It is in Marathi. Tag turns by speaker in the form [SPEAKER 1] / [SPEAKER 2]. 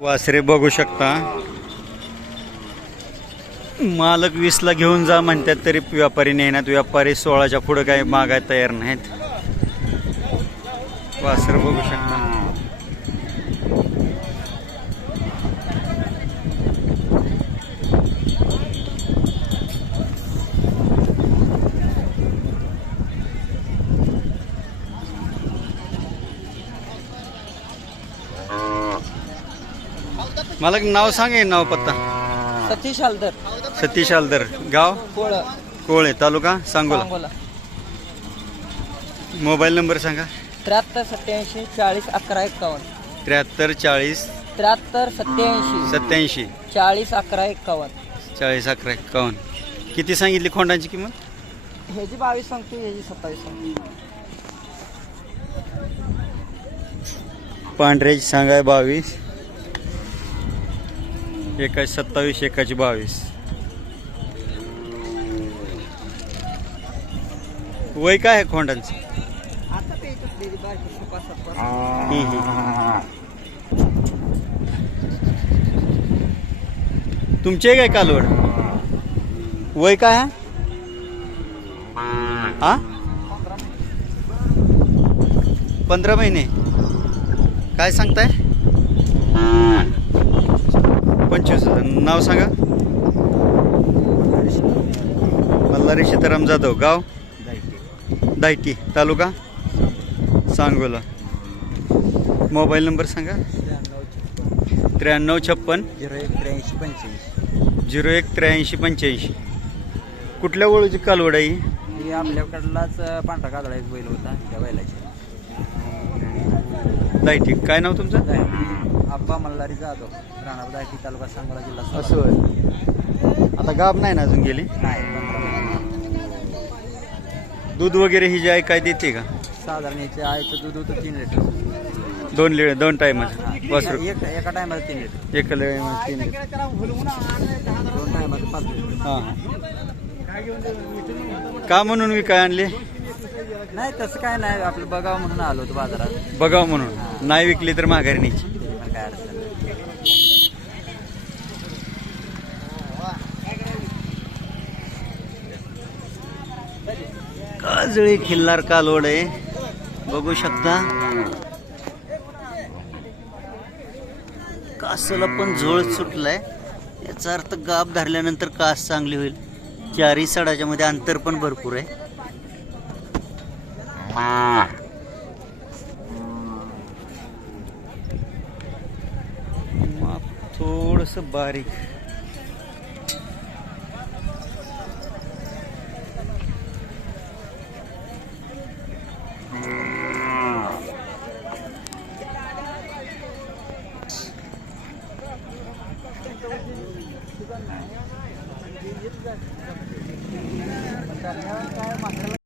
[SPEAKER 1] वासरे बघू शकता. मालक वीसला घेऊन जा म्हणतात तरी व्यापारी नेण्यात व्यापारी सोळाच्या पुढे काही मागायला तयार नाहीत. वासरे बघू शकता. मालक नाव सांगे नाव पत्ता.
[SPEAKER 2] सतीश हलदर.
[SPEAKER 1] सतीश आलदर गाव?
[SPEAKER 2] कोळ.
[SPEAKER 1] कोळे तालुका? सांगोला. मोबाईल नंबर सांगा.
[SPEAKER 2] त्र्याहत्तर सत्याऐंशी चाळीस अकरा एक्कावन्न
[SPEAKER 1] त्र्याहत्तर चाळीस
[SPEAKER 2] त्र्याहत्तर सत्याऐंशी.
[SPEAKER 1] सत्याऐंशी.
[SPEAKER 2] चाळीस अकरा एक्कावन्न
[SPEAKER 1] चाळीस अकरा एकावन्न. किती सांगितली खोंडांची किंमत?
[SPEAKER 2] ह्याची बावीस सांगतो ह्याची सत्तावीस सांगतो
[SPEAKER 1] पांढऱ्याची सांगाय बावीस. एकाची सत्तावीस एकाची बावीस. वय काय आहे खोंडांचं. तुमचे काय कालवड? वय काय आहे? हा पंधरा महिने. काय सांगताय? पंचवीस. हजार नाव सांगा. मल्हारी सीताराम जाधव गाव? दायटी. तालुका? सांगोला. मोबाईल नंबर सांगा. त्र्याण्णव छप्पन.
[SPEAKER 2] झिरो एक त्र्याऐंशी पंच्याऐंशी
[SPEAKER 1] झिरो एक त्र्याऐंशी पंच्याऐंशी कुठल्या ओळूची कालवड आहे
[SPEAKER 2] आपल्याकडलाच पांढरा कादळाचा बैल होता त्या बैलाची.
[SPEAKER 1] दायटी काय नाव तुमचं?
[SPEAKER 2] आप्पा मल्हारी जाधव राणा दायटी तालुका सांगोला जिल्हा
[SPEAKER 1] असं होय. आता गाब नाही ना अजून गेली?
[SPEAKER 2] नाही.
[SPEAKER 1] दूध वगैरे ही जी आहे काय देते का?
[SPEAKER 2] साधारण याचे आयचं दूध होतं तीन लिटर.
[SPEAKER 1] दोन लिळ दोन टायमाचं वासरू.
[SPEAKER 2] एक एका टायमाला तीन लिटर.
[SPEAKER 1] एक लिळ- तीन लिटर.
[SPEAKER 2] दोन टायमाला पाच लिटर.
[SPEAKER 1] हां. का म्हणून विकाय आणले?
[SPEAKER 2] नाही तसं काय नाही. आपलं बघावं म्हणून आलो होतो बाजारात.
[SPEAKER 1] बघावं म्हणून? नाही विकली तर माघारी न्यायची
[SPEAKER 2] पण काय अडचण नाही.
[SPEAKER 1] काजळी खिल्लार कालवड आहे. बघू शकता. कासला पण झोळ सुटलाय. याचा अर्थ गाब धरल्यानंतर कास चांगली होईल. चारी सडाच्या मध्ये अंतर पण भरपूर आहे. มาก माप थोडस बारीक